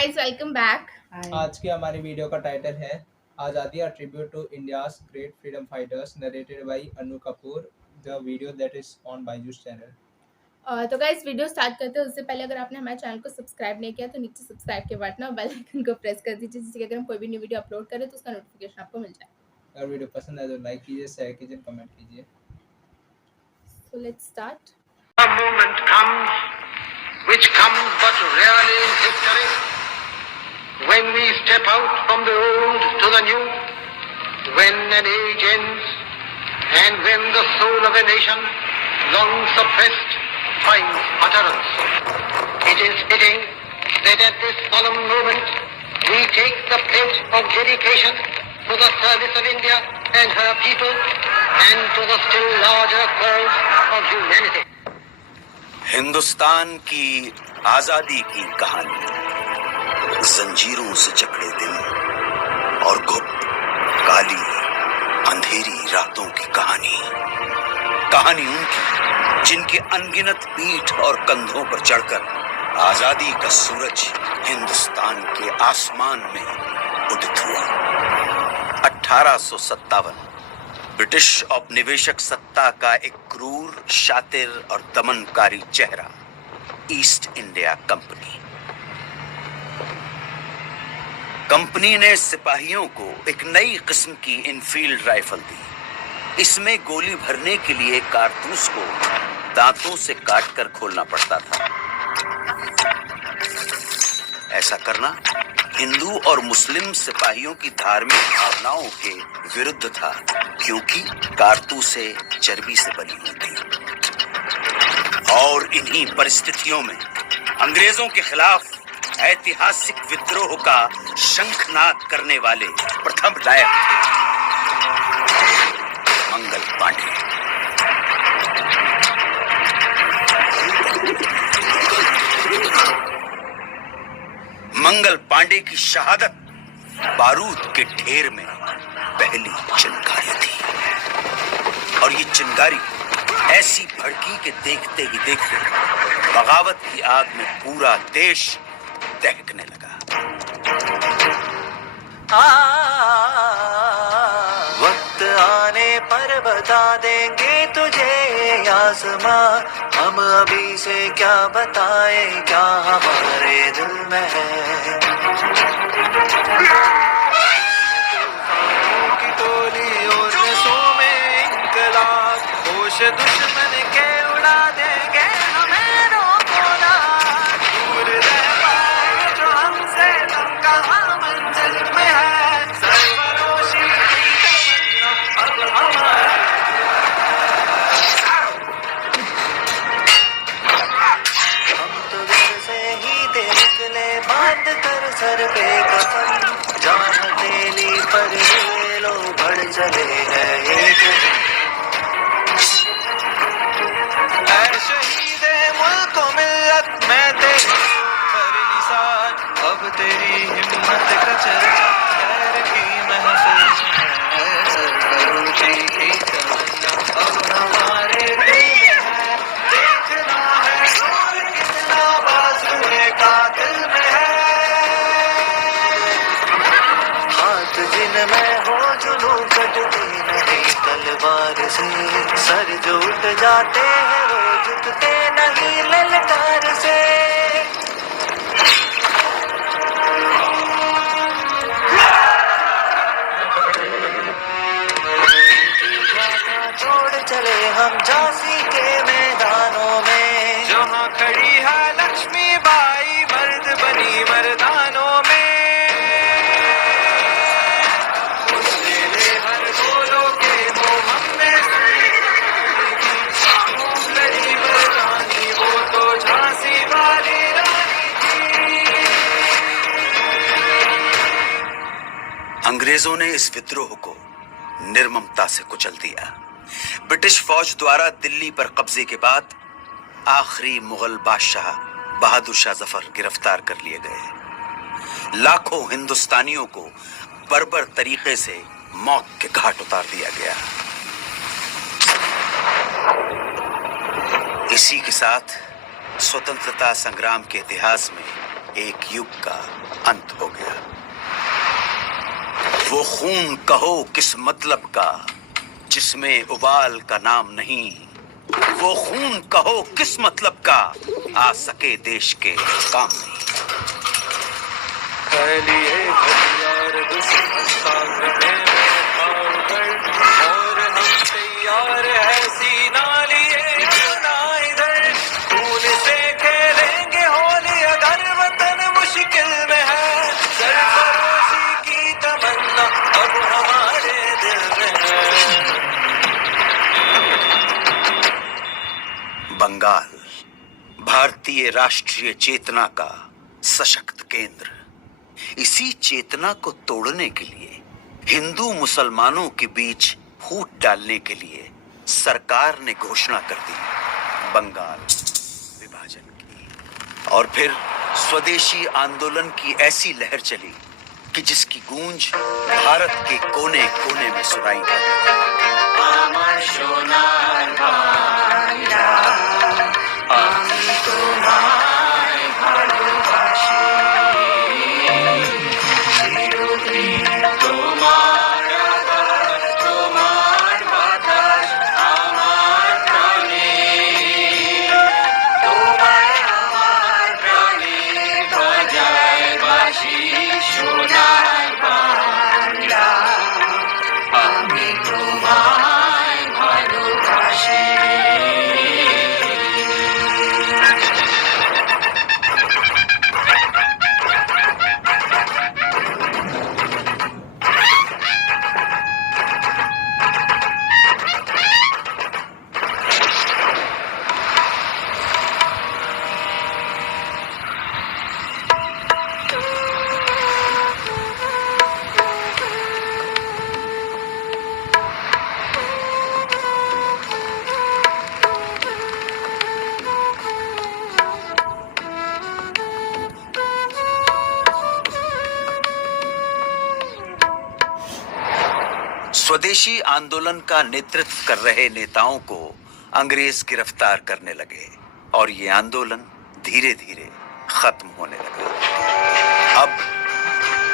Guys, welcome back. आज की हमारी वीडियो का टाइटल है Azadi, a tribute to India's great freedom fighters, narrated by Anu Kapoor. The video that is on Byju's channel. तो guys, video start करते हैं उससे पहले अगर आपने हमारे चैनल को सब्सक्राइब नहीं किया तो नीचे सब्सक्राइब के बटन और बेल आइकन को प्रेस कर दीजिए, जिससे कि अगर हम कोई भी न्यू वीडियो अपलोड करें तो उसका नोटिफिकेशन आपको मिल जाए। अगर वीडियो पसंद आए तो लाइक कीजिए, शेयर कीजिए, कमेंट कीजिए। So let's start. A moment comes which comes but rarely in history, when we step out from the old to the new, when an age ends and when the soul of a nation, long suppressed, finds utterance. It is fitting that at this solemn moment we take the pledge of dedication to the service of India and her people and to the still larger cause of humanity. Hindustan की आजादी की कहानी, जंजीरों से जकड़े दिन और गुप्त काली अंधेरी रातों की कहानी। कहानी उनकी जिनके अनगिनत पीठ और कंधों पर चढ़कर आजादी का सूरज हिंदुस्तान के आसमान में उदित हुआ। 1857 ब्रिटिश औपनिवेशिक सत्ता का एक क्रूर, शातिर और दमनकारी चेहरा, ईस्ट इंडिया कंपनी। कंपनी ने सिपाहियों को एक नई किस्म की इनफील्ड राइफल दी। इसमें गोली भरने के लिए कारतूस को दांतों से काटकर खोलना पड़ता था। ऐसा करना हिंदू और मुस्लिम सिपाहियों की धार्मिक भावनाओं के विरुद्ध था, क्योंकि कारतूसें चर्बी से बनी हुई थी। और इन्हीं परिस्थितियों में अंग्रेजों के खिलाफ ऐतिहासिक विद्रोह का शंखनाद करने वाले प्रथम नायक थे मंगल पांडे। मंगल पांडे की शहादत बारूद के ढेर में पहली चिंगारी थी, और ये चिंगारी ऐसी भड़की के देखते ही देखते बगावत की आग में पूरा देश दहकने लगा। वक्त आने पर बता देंगे तुझे आसमां, हम अभी से क्या बताएं क्या हमारे दिल में है। तूफानों की टोली और नसों में इंकलाब, होश दुश्मन के उड़ा देंगे हमें रोको ना। दूर रह पाए जो हमसे, तुम कहाँ मंजिल में है। सरफरोशी की तमन्ना अब हमारी। हम तो घर से ही दे निकले बांध कर सर पे कफन, जान हथेली पर ये लो बढ़ चले हैं एक। ऐ शहीदे मुल्क व मिल्लत, मैं तेरी पर निसार, अब तेरी हिम्मत का चर्चा खैर की महफिल में। सरफरोशी की तमन्ना अब हमारे दिल में है। देखना है और कितना बाजुए कातिल में है। हाथ जिनमें हो जुनून कटते नहीं तलवार से, सर जो उठ जाते हैं वो झुकते नहीं ललकार से। छोड़ चले हम झांसी के मैदानों में, जहाँ खड़ी है लक्ष्मी बाई मर्द बनी मर्दानों में। उसने ले हर बोलो के वो हमने खूब लड़ी मर्दानी, वो तो झांसी वाली रानी थी। अंग्रेजों ने इस विद्रोह को निर्ममता से कुचल दिया। ब्रिटिश फौज द्वारा दिल्ली पर कब्जे के बाद आखिरी मुगल बादशाह बहादुर शाह जफर गिरफ्तार कर लिए गए। लाखों हिंदुस्तानियों को बर्बर तरीके से मौत के घाट उतार दिया गया। इसी के साथ स्वतंत्रता संग्राम के इतिहास में एक युग का अंत हो गया। वो खून कहो किस मतलब का जिसमें उबाल का नाम नहीं, वो खून कहो किस मतलब का आ सके देश के काम नहीं। लिए हथियार दुश्मन सामने में ठाकर, और हम तैयार है सीना लिए ना इधर। खून से खेलेंगे होली अगर वतन मुश्किल में है। सरफरोशी की तमन्ना अब हमारे दिल में है। बंगाल भारतीय राष्ट्रीय चेतना का सशक्त केंद्र। इसी चेतना को तोड़ने के लिए, हिंदू मुसलमानों के बीच फूट डालने के लिए सरकार ने घोषणा कर दी बंगाल विभाजन की। और फिर स्वदेशी आंदोलन की ऐसी लहर चली कि जिसकी गूंज भारत के कोने कोने में सुनाई पड़ी। स्वदेशी आंदोलन का नेतृत्व कर रहे नेताओं को अंग्रेज गिरफ्तार करने लगे और ये आंदोलन धीरे धीरे खत्म होने लगा। अब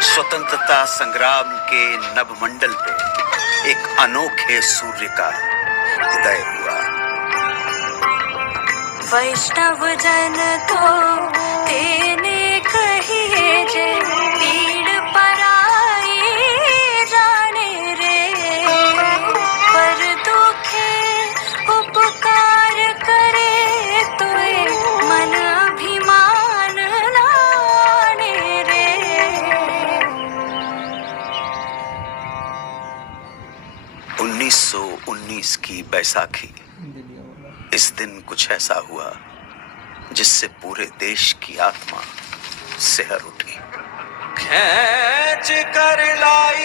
स्वतंत्रता संग्राम के नभमंडल पे एक अनोखे सूर्य का उदय हुआ। वैष्णव जन तो तेने कहिए जे पीड़ पराई जाने रे, पर दुखे उपकार करे तोए मन अभिमान लाने रे। 1919 की बैसाखी। इस दिन कुछ ऐसा हुआ जिससे पूरे देश की आत्मा सिहर उठी। खींच कर लाई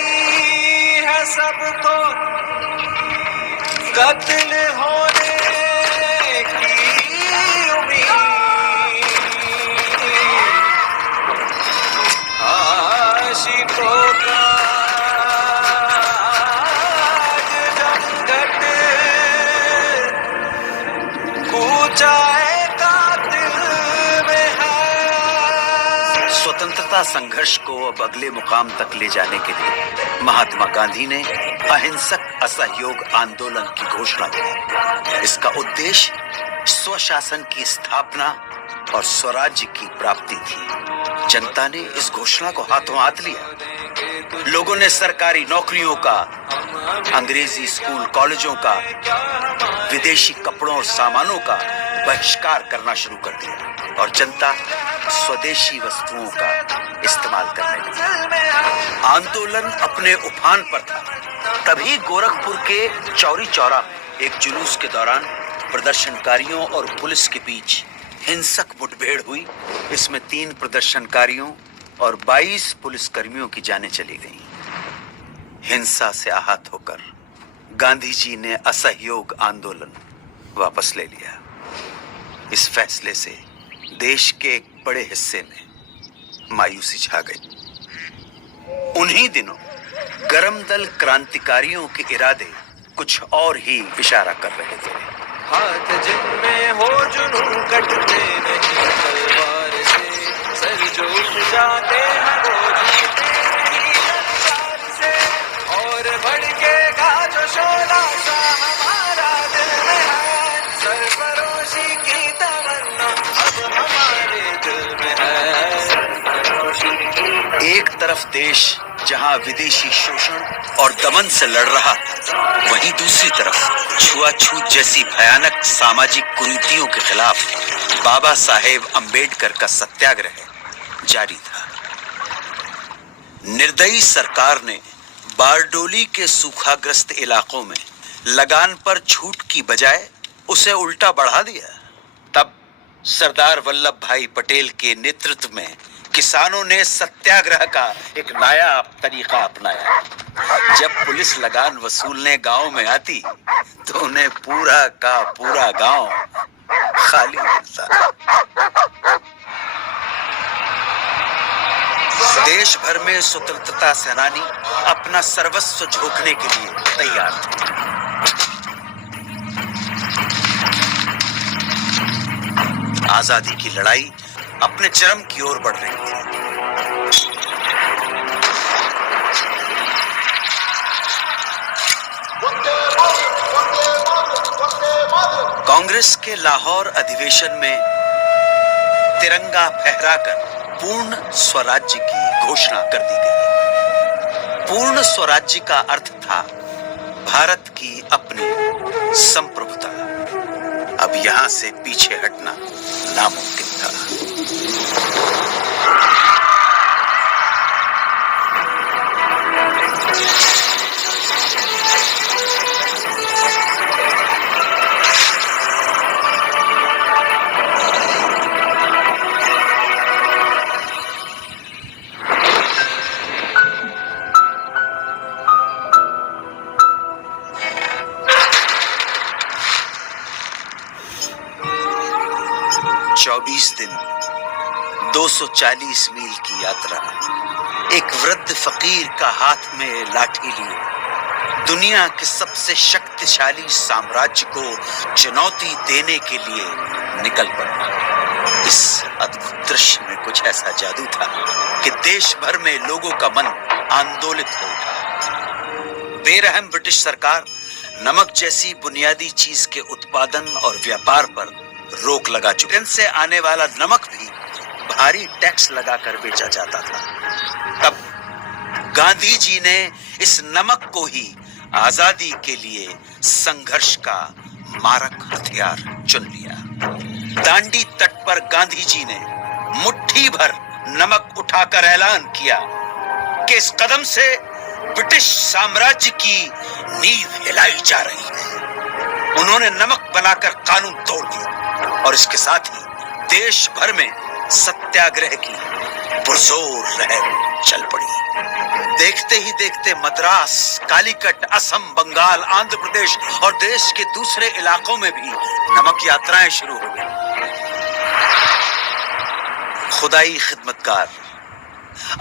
है सबको कत्ल होने की उम्मीद, आशिकों का आज जमघट कूचा है कातिल में है। स्वतंत्रता संघर्ष को अब अगले मुकाम तक ले जाने के लिए महात्मा गांधी ने अहिंसक असहयोग आंदोलन की घोषणा की। इसका उद्देश्य स्वशासन की स्थापना और स्वराज्य की प्राप्ति थी। जनता ने इस घोषणा को हाथों हाथ लिया। लोगों ने सरकारी नौकरियों का, अंग्रेजी स्कूल कॉलेजों का, विदेशी कपड़ों और सामानों का बहिष्कार करना शुरू कर दिया और जनता स्वदेशी वस्तुओं का इस्तेमाल करने लगी। आंदोलन अपने उफान पर था। तभी गोरखपुर के चौरी चौरा एक जुलूस के दौरान प्रदर्शनकारियों और पुलिस के बीच हिंसक मुठभेड़ हुई। इसमें 3 प्रदर्शनकारियों और 22 पुलिसकर्मियों की जानें चली गईं। हिंसा से आहत होकर गांधी जी ने असहयोग आंदोलन वापस ले लिया। इस फैसले से देश के एक बड़े हिस्से में मायूसी छा गई। उन्हीं दिनों गरम दल क्रांतिकारियों के इरादे कुछ और ही इशारा कर रहे थे। हाथ जिनमें हो जुनून कटते नहीं तलवार से, सर जो एक तरफ देश जहां विदेशी शोषण और दमन से लड़ रहा, वहीं दूसरी तरफ छुआछूत जैसी भयानक सामाजिक कुरीतियों के खिलाफ बाबा साहेब अंबेडकर का सत्याग्रह जारी था। निर्दयी सरकार ने बारडोली के सूखाग्रस्त इलाकों में लगान पर छूट की बजाय उसे उल्टा बढ़ा दिया। तब सरदार वल्लभ भाई पटेल के नेतृत्व में किसानों ने सत्याग्रह का एक नायाब तरीका अपनाया। जब पुलिस लगान वसूलने गांव में आती तो उन्हें पूरा का पूरा गांव खाली मिलता। देश भर में स्वतंत्रता सेनानी अपना सर्वस्व झोंकने के लिए तैयार थे। आजादी की लड़ाई अपने चरम की ओर बढ़ रही थी। कांग्रेस के लाहौर अधिवेशन में तिरंगा फहराकर पूर्ण स्वराज्य की घोषणा कर दी गई। पूर्ण स्वराज्य का अर्थ था भारत की अपनी संप्रभुता। अब यहां से पीछे हटना नामुमकिन था। 24 दिन 240 मील की यात्रा, एक वृद्ध फकीर का हाथ में लाठी लिए दुनिया के सबसे शक्तिशाली साम्राज्य को चुनौती देने के लिए निकल पड़ा। इस अद्भुत दृश्य में कुछ ऐसा जादू था कि देश भर में लोगों का मन आंदोलित हो उठा। बेरहम ब्रिटिश सरकार नमक जैसी बुनियादी चीज के उत्पादन और व्यापार पर रोक लगा चुकी। इनसे आने वाला नमक भी भारी टैक्स लगाकर बेचा जाता था। तब गांधी जी ने इस नमक को ही आजादी के लिए संघर्ष का मारक हथियार चुन लिया। दांडी तट पर गांधी जी ने मुट्ठी भर नमक उठाकर ऐलान किया कि इस कदम से ब्रिटिश साम्राज्य की नींव हिलाई जा रही है। उन्होंने नमक बनाकर कानून तोड़ दिया और इसके साथ ही देश भर में सत्याग्रह की पुरजोर लहर चल पड़ी। देखते ही देखते मद्रास, कालीकट, असम, बंगाल, आंध्र प्रदेश और देश के दूसरे इलाकों में भी नमक यात्राएं शुरू हो गई। खुदाई खिदमतगार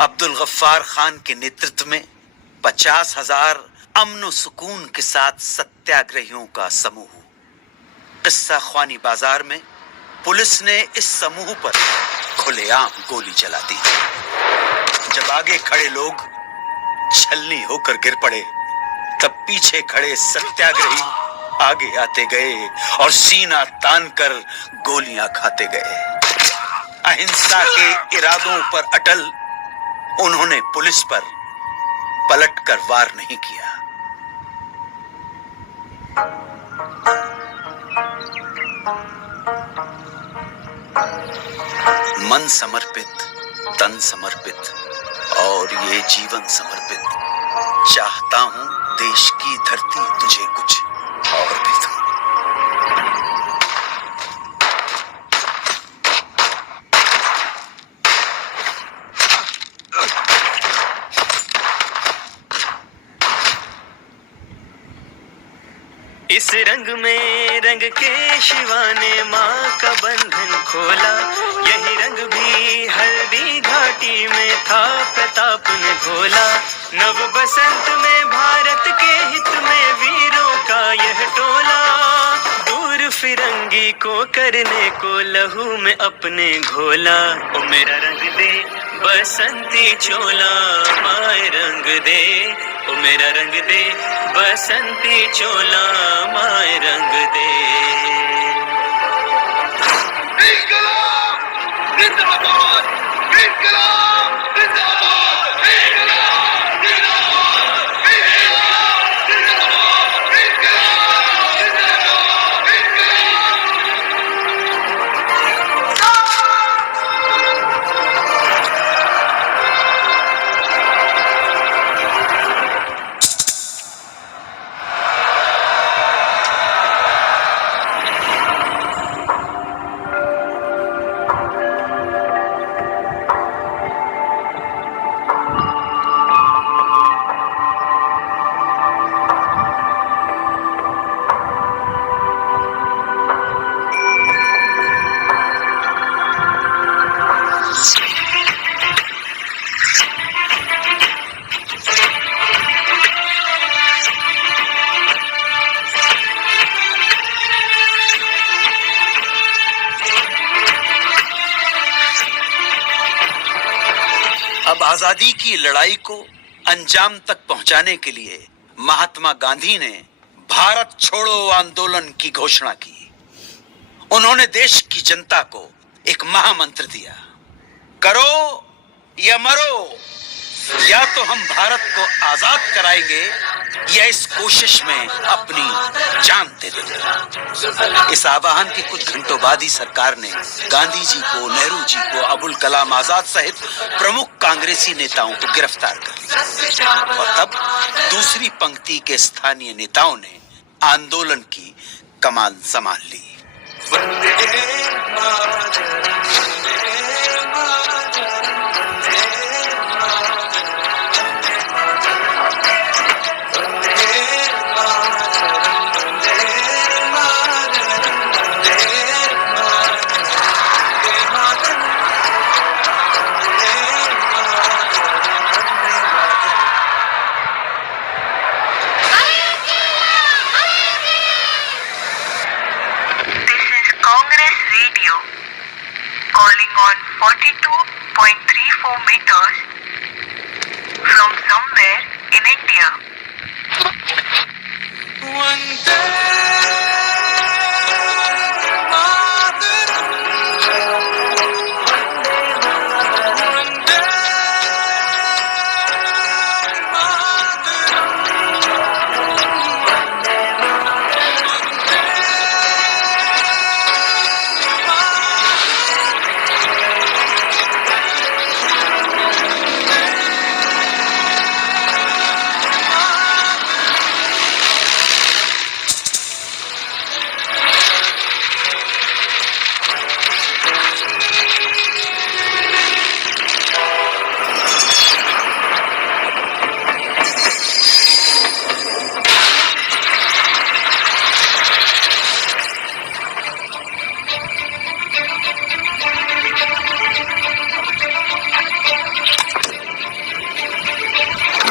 अब्दुल गफ्फार खान के नेतृत्व में 50,000 अमन सुकून के साथ सत्याग्रहियों का समूह किस्सा ख्वानी बाजार में पुलिस ने इस समूह पर खुलेआम गोली चला दी। जब आगे खड़े लोग छलनी होकर गिर पड़े, तब पीछे खड़े सत्याग्रही आगे आते गए और सीना तानकर गोलियां खाते गए। अहिंसा के इरादों पर अटल उन्होंने पुलिस पर पलटकर वार नहीं किया। मन समर्पित, तन समर्पित और ये जीवन समर्पित, चाहता हूं देश की धरती तुझे कुछ और भी दूं। इस रंग में रंग के शिवा ने माँ का बंधन खोला, यही रंग भी हल्दी घाटी में था प्रताप ने घोला। नव बसंत में भारत के हित में वीरों का यह टोला, दूर फिरंगी को करने को लहू में अपने घोला। ओ मेरा रंग दे बसंती चोला, माए रंग दे, ओ मेरा रंग दे बसंती चोला, माए रंग दे। जिंदाबाद अब आजादी की लड़ाई को अंजाम तक पहुंचाने के लिए महात्मा गांधी ने भारत छोड़ो आंदोलन की घोषणा की। उन्होंने देश की जनता को एक महामंत्र दिया, करो या मरो, या तो हम भारत को आजाद कराएंगे या इस कोशिश में अपनी जान दे देंगे। इस आह्वान के कुछ घंटों बाद ही सरकार ने गांधी जी को, नेहरू जी को, अबुल कलाम आजाद सहित प्रमुख कांग्रेसी नेताओं को गिरफ्तार कर लिया और तब दूसरी पंक्ति के स्थानीय नेताओं ने आंदोलन की कमान संभाल ली। Calling on 42.34 meters from somewhere in India.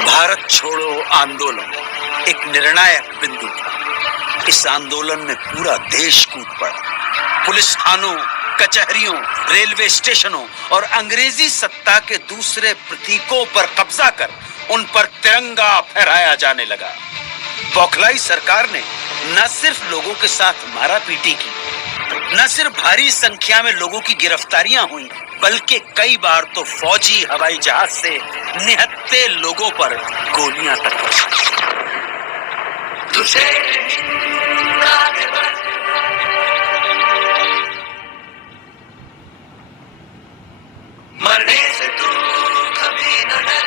Bharat छोड़ो आंदोलन एक निर्णायक बिंदु था। इस आंदोलन में पूरा देश कूद पड़ा। पुलिस थानों, कचहरियों, रेलवे स्टेशनों और अंग्रेजी सत्ता के दूसरे प्रतीकों पर कब्जा कर उन पर तिरंगा फहराया जाने लगा। बौखलाई सरकार ने न सिर्फ लोगों के साथ मारापीटी की, न सिर्फ भारी संख्या में लोगों की गिरफ्तारियां हुई, बल्कि कई बार तो फौजी हवाई जहाज से निहत्थे लोगों पर गोलियां तक मरने से तू कभी न डर।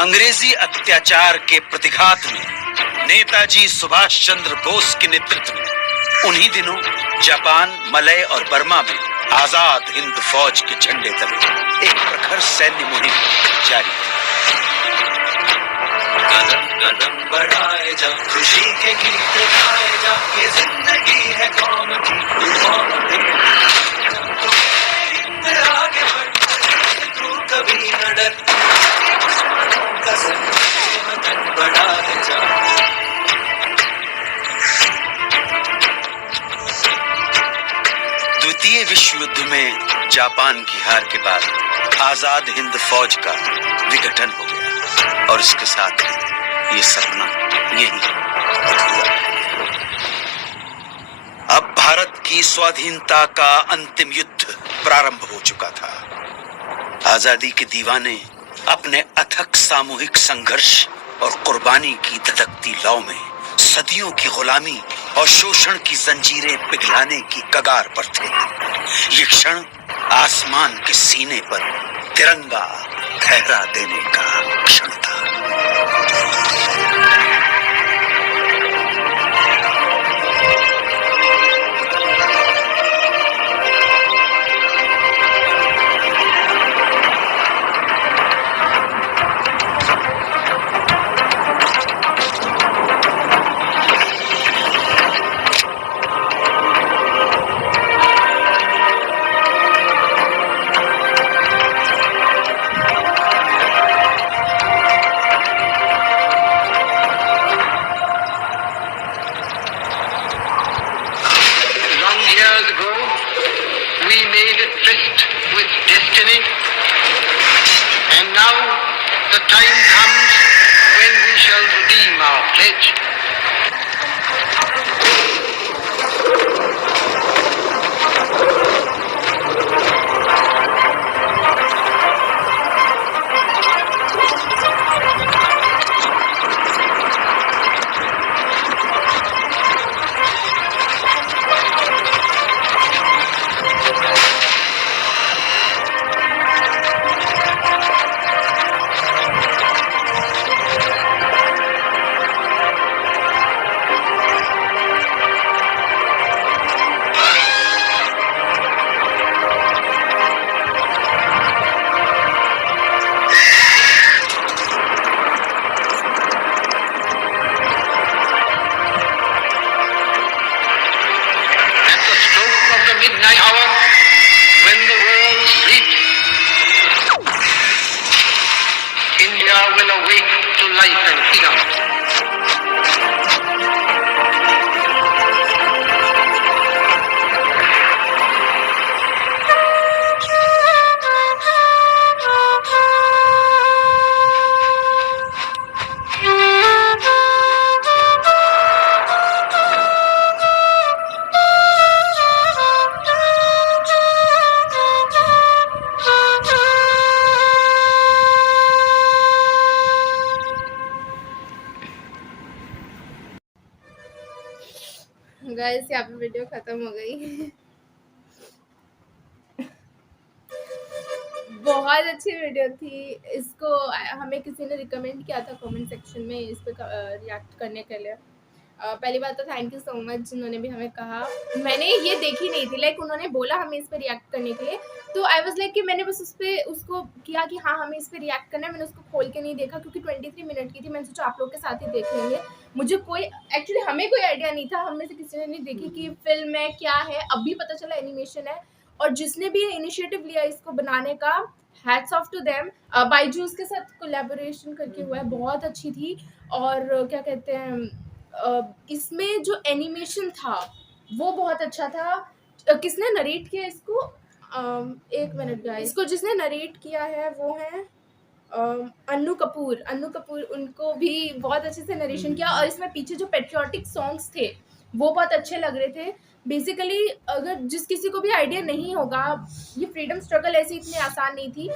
अंग्रेजी अत्याचार के प्रतिघात में नेताजी सुभाष चंद्र बोस के नेतृत्व में उन्हीं दिनों जापान, मलय और बर्मा में आजाद हिंद फौज के झंडे तले एक प्रखर सैन्य मुहिम जारी थी। कदम कदम बढ़ाए जा, खुशी के गीत गाए जा, ये जिंदगी है कौम की, कौम आगे बढ़, तू कभी न डर, कसम वतन बढ़ाए जा। द्वितीय विश्व युद्ध में जापान की हार के बाद आजाद हिंद फौज का विघटन हो गया और इसके साथ ये सपना यही हुआ। अब भारत स्वाधीनता का अंतिम युद्ध प्रारंभ हो चुका था। आजादी के दीवाने अपने अथक सामूहिक संघर्ष और कुर्बानी की धधकती लौ में सदियों की गुलामी और शोषण की जंजीरें पिघलाने की कगार पर थे। ये क्षण आसमान के सीने पर तिरंगा फहरा देने का क्षण था। Long years ago, we made a tryst with destiny, and now the time comes when we shall redeem our pledge. At the stroke of the midnight hour, when the world sleeps, India will awake to life and freedom. Guys यहाँ पे video खत्म हो गई। बहुत अच्छी video थी। इसको हमें किसी ने रिकमेंड किया था कमेंट सेक्शन में इस पे रिएक्ट करने के लिए। पहली बात तो थैंक यू सो मच जिन्होंने भी हमें कहा। मैंने ये देखी नहीं थी, लाइक उन्होंने बोला हमें इस पे रिएक्ट करने के लिए, तो आई वाज लाइक कि मैंने बस उसको किया कि हाँ हमें इस पे रिएक्ट करना है। मैंने उसको खोल के नहीं देखा क्योंकि 23 मिनट की थी। मैंने सोचा आप लोग के साथ ही देख लेंगे। मुझे एक्चुअली हमें कोई आइडिया नहीं था, हम में से किसी ने नहीं देखी कि फिल्म है क्या है। अभी पता चला एनिमेशन है, और जिसने भी इनिशिएटिव लिया इसको बनाने का, hats off to them. Byju's के साथ कोलैबोरेशन करके हुआ है, बहुत अच्छी थी। और क्या कहते हैं, इसमें जो एनिमेशन था वो बहुत अच्छा था। किसने नरेट किया इसको? एक मिनट गाइस, इसको जिसने नरेट किया है वो है अन्नू कपूर। उनको भी बहुत अच्छे से नरेशन किया। और इसमें पीछे जो पेट्रियोटिक सॉन्ग्स थे वो बहुत अच्छे लग रहे थे। बेसिकली अगर जिस किसी को भी आइडिया नहीं होगा, ये फ्रीडम स्ट्रगल ऐसी इतनी आसान नहीं थी।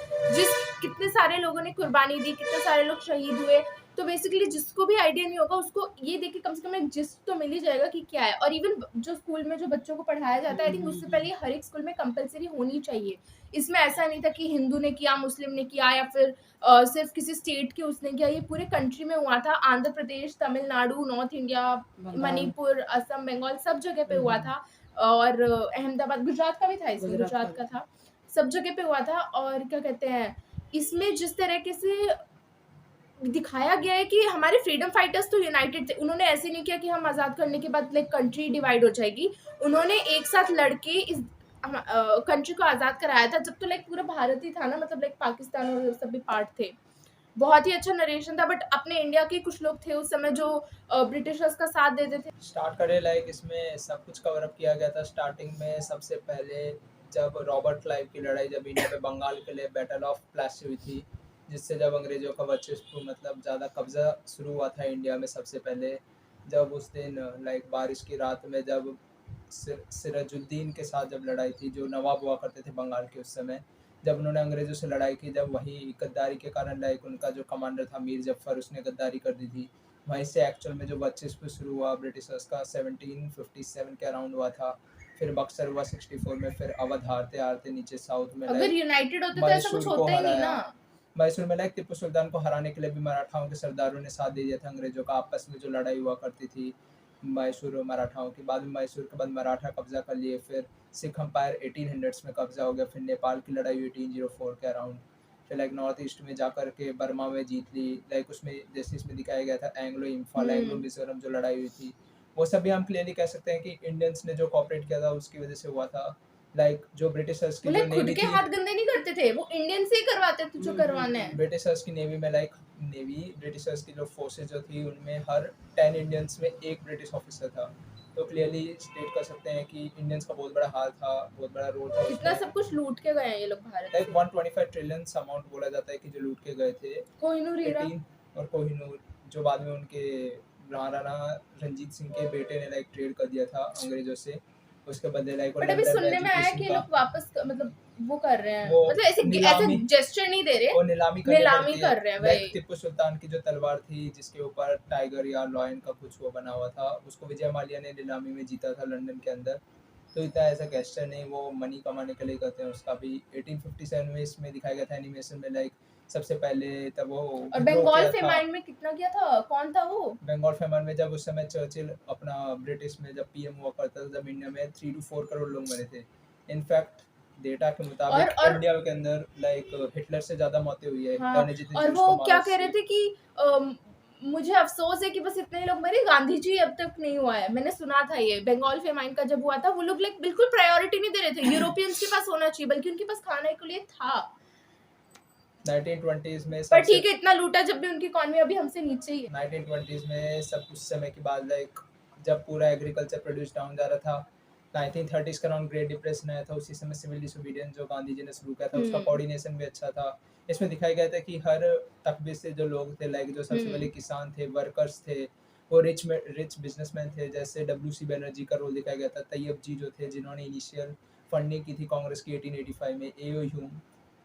कितने सारे लोगों ने कुर्बानी दी, कितने सारे लोग शहीद हुए। तो बेसिकली जिसको भी आइडिया नहीं होगा उसको ये देख के कम से कम एक जिस्ट तो मिल ही जाएगा कि क्या है। और इवन जो स्कूल में जो बच्चों को पढ़ाया जाता है, आई थिंक उससे पहले हर एक स्कूल में कंपलसरी होनी चाहिए। इसमें ऐसा नहीं था कि हिंदू ने किया, मुस्लिम ने किया, या फिर सिर्फ किसी स्टेट के उसने किया। ये पूरे कंट्री में हुआ था। आंध्र प्रदेश, तमिलनाडु, नॉर्थ इंडिया, मणिपुर, असम, बंगाल, सब जगह पे हुआ था। और अहमदाबाद, गुजरात का भी था, इसमें गुजरात का था, सब जगह पे हुआ था। और क्या कहते हैं, इसमें जिस तरीके से दिखाया गया है कि हमारे फ्रीडम फाइटर्स तो यूनाइटेड थे। उन्होंने ऐसे नहीं किया कि हम आज़ाद करने के बाद लाइक कंट्री डिवाइड हो जाएगी। उन्होंने एक साथ लड़के इस कंट्री को आज़ाद कराया था, जब तो लाइक पूरा भारत ही था ना, मतलब लाइक पाकिस्तान और सभी पार्ट थे। बहुत ही अच्छा नरेशन था। बट अपने इंडिया के कुछ लोग थे उस समय जो ब्रिटिशर्स का साथ देते थे। स्टार्ट करे लाइक इसमें सब कुछ कवर अप किया गया था। स्टार्टिंग में सबसे पहले जब रॉबर्ट क्लाइव की लड़ाई जब इंडिया में बंगाल के लिए बैटल ऑफ प्लासी हुई थी, जिससे जब अंग्रेजों का वर्चस्व मतलब ज़्यादा कब्जा शुरू हुआ था इंडिया में। सबसे पहले जब उस दिन लाइक बारिश की रात में जब सिराजुद्दीन के साथ जब लड़ाई थी, जो नवाब हुआ करते थे बंगाल के उस समय, जब उन्होंने अंग्रेज़ों से लड़ाई की, जब वही गद्दारी के कारण लाइक उनका जो कमांडर था मीर जफ़र, उसने गद्दारी कर दी थी। वहीं से एक्चुअल में जो वर्चस्व शुरू हुआ ब्रिटिशर्स का 1757 के अराउंड हुआ था। फिर बक्सर हुआ 64 में, फिर अवध हारते नीचे साउथ में अगर यूनाइटेड होते तो ऐसा कुछ मैसूर को होता ही नहीं हराया। ना। मैसूर में लाइक टिप्पू सुल्तान को हराने के लिए भी मराठाओं के सरदारों ने साथ दे दिया था अंग्रेजों का। आपस में जो लड़ाई हुआ करती थी मैसूर और मराठाओं की, बाद में मैसूर के बाद मराठा कब्जा कर लिए। फिर सिख अम्पायर 1800s में कब्जा हो गया। फिर नेपाल की लड़ाई हुई 1804 के अराउंड। फिर लाइक नॉर्थ ईस्ट में जाकर के बर्मा में जीत ली। लाइक उसमें जैसे इसमें दिखाया गया था एंग्लो इम्फाल, एंग्लो मिजोरम जो लड़ाई हुई थी, वो सब भी हम क्लियरली कह सकते हैं कि इंडियंस ने जो कॉपरेट किया था उसकी वजह से हुआ था। लाइक जो ब्रिटिशर्स की वो जो लोग खुद नेवी के थी, हाथ गंदे नहीं करते थे, वो इंडियन से ही करवाते थे जो करवाना है। ब्रिटिशर्स की नेवी में लाइक ब्रिटिशर्स की जो फोर्सेज जो थी उनमें हर 10 इंडियंस में एक ब्रिटिश ऑफिसर था। तो क्लियरली स्टेट कर सकते हैं कि इंडियंस का बहुत बड़ा हाथ था, बहुत बड़ा रोल था कितना उसमें। सब कुछ लूट के गए हैं ये लोग भारत लाइक से। 125 ट्रिलियन अमाउंट बोला जाता है कि जो लूट के गए थे। कोहिनूर हीरा 18 और कोहिनूर जो बाद में उनके महाराणा रंजीत सिंह के बेटे ने लाइक ट्रेड कर दिया था अंग्रेजों से, उसके बदले लाइक बट अभी सुनने में आया कि ये लोग वापस मतलब वो कर रहे हैं, वो मतलब ऐसे नीलामी- जेस्चर नहीं दे रहे, वो नीलामी नीलामी कर रहे हैं लाइक भाई। टिप्पू सुल्तान की जो तलवार थी जिसके ऊपर टाइगर या लॉयन का कुछ वो बना हुआ था, उसको विजय माल्या ने नीलामी में जीता था लंदन के अंदर। तो इतना ऐसा गेस्चर नहीं, वो मनी कमाने के लिए करते हैं। उसका भी 1857 में इसमें दिखाया गया था एनिमेशन में। लाइक सबसे पहले तब वो और विद्रोह बंगाल किया था। फेमाइन में कितना किया था, कौन था वो? बंगाल फेमन में जब उस समय चर्चिल अपना ब्रिटिश में जब पीएम हुआ करता था, जब इंडिया में 3 to 4 करोड़ लोग मरे थे। इनफैक्ट डेटा के मुताबिक और इंडिया के अंदर लाइक हिटलर से ज्यादा मौतें हुई है। हाँ, हिटलर ने जितने और Jews वो को मारा क्या उससे। कह रहे थे कि मुझे अफसोस है कि बस इतने लोग मरे, गांधी जी अब तक नहीं हुआ है। मैंने सुना था ये बंगाल फेमाइन का जब हुआ था, वो लोग लाइक बिल्कुल प्रायोरिटी नहीं दे रहे थे यूरोपियंस के पास होना चाहिए, बल्कि उनके पास खाने के लिए था। 1920s में पर ठीक है, इतना लूटा जब भी उनकी इकोनॉमी अभी हमसे नीचे ही है। 1920s में सब कुछ समय के बाद लाइक जब पूरा एग्रीकल्चर प्रोड्यूस डाउन जा रहा था, 1930s का अराउंड ग्रेट डिप्रेशन आया था। उसी समय सिविल डिसोबीडियंस जो गांधी जी ने शुरू किया था, उसका कोऑर्डिनेशन भी अच्छा था। इसमें दिखाया गया था कि हर तबके से जो लोग थे, लाइक जो सबसे पहले किसान थे, वर्कर्स थे, वो रिच बिजनेसमैन थे। जैसे WC बनर्जी का रोल दिखाया गया था। तैयब जी जो थे जिन्होंने इनिशियल फंडिंग की थी कांग्रेस की 1885 में। A.O. ह्यूम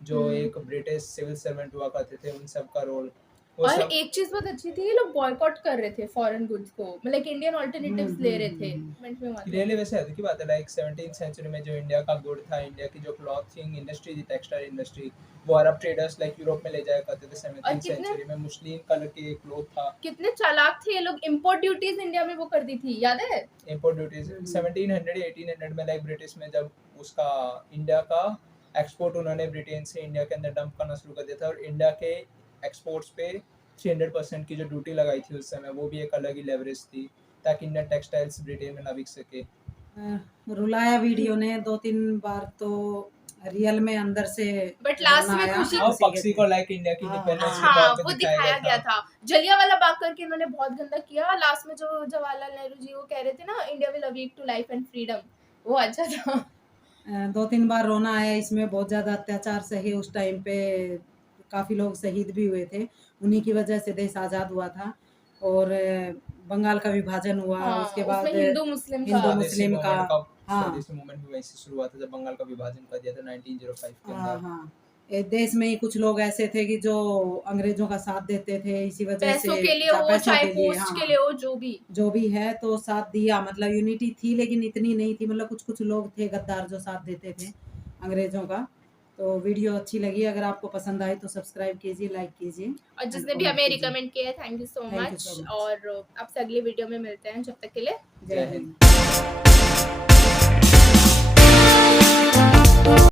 जो एक ब्रिटिश सिविल सर्वेंट हुआ करते थे, उन सब का रोल। वो और सब एक चीज बहुत अच्छी थी, ये लोग बॉयकॉट कर रहे थे फॉरेन गुड्स को, मतलब इंडियन ऑल्टरनेटिव्स ले रहे थे। इवेंट में हुआ था। रियली वैसे है की बात है। लाइक 17th सेंचुरी में जो इंडिया का गुड था, इंडिया की जो क्लॉथिंग इंडस्ट्री थी, टेक्सटाइल इंडस्ट्री, वो अरब ट्रेडर्स लाइक यूरोप में ले जाया करते थे। 17th कितने- सेंचुरी में मुस्लिम कलर के क्लोथ था। कितने चालाक थे ये लोग, इंपोर्ट ड्यूटीज इंडिया में वो कर दी थी, याद है? इंपोर्ट ड्यूटीज 1700 1800 में लाइक ब्रिटिश में जब उसका इंडिया का एक्सपोर्ट उन्होंने ब्रिटेन से इंडिया के अंदर डंप करना शुरू कर दिया था, और इंडिया के एक्सपोर्ट्स पे 300% की जो ड्यूटी लगाई थी उस समय, वो भी एक अलग ही लेवरेज थी ताकि इंडियन टेक्सटाइल्स ब्रिटेन में ना बिक सके। रुलाया वीडियो ने 2-3 बार तो रियल में अंदर से बट लास्ट में रोना आया। खुशी- और पक्षी को लाइक इंडिया की हाँ, इंडिपेंडेंस के हाँ, तौर पे वो दिखाया गया था। जलियांवाला बाग करके इन्होंने बहुत गंदा किया। लास्ट में जो जवाहरलाल नेहरू जी वो कह रहे थे ना, India will awake to life and freedom, वो अच्छा था। 2-3 बार रोना आया इसमें। बहुत ज़्यादा अत्याचार सहे उस टाइम पे, काफ़ी लोग शहीद भी हुए थे। उन्हीं की वजह से देश आज़ाद हुआ था। और बंगाल का विभाजन हुआ, हाँ, उसके बाद उसमें हिंदू मुस्लिम का हिंदू मुस्लिम का, हाँ। स्वदेशी मूवमेंट भी वहीं से शुरू हुआ था जब बंगाल का विभाजन कर दिया था 1905 के हाँ अंदर। हाँ, देश में ही कुछ लोग ऐसे थे कि जो अंग्रेजों का साथ देते थे, इसी वजह से पैसों के लिए हो, पैसों चाहे के लिए, पोस्ट हाँ, के लिए हो, जो भी है तो साथ दिया। मतलब यूनिटी थी लेकिन इतनी नहीं थी। मतलब कुछ कुछ लोग थे गद्दार जो साथ देते थे अंग्रेजों का। तो वीडियो अच्छी लगी, अगर आपको पसंद आए तो सब्सक्राइब कीजिए, लाइक कीजिए, और जिसने भी comment हमें कीजिए। रिकमेंड किया है, thank you so Thank you much. so much. और आपसे अगले वीडियो में मिलते हैं, जब तक के लिए जय जय हिंद। हिंद।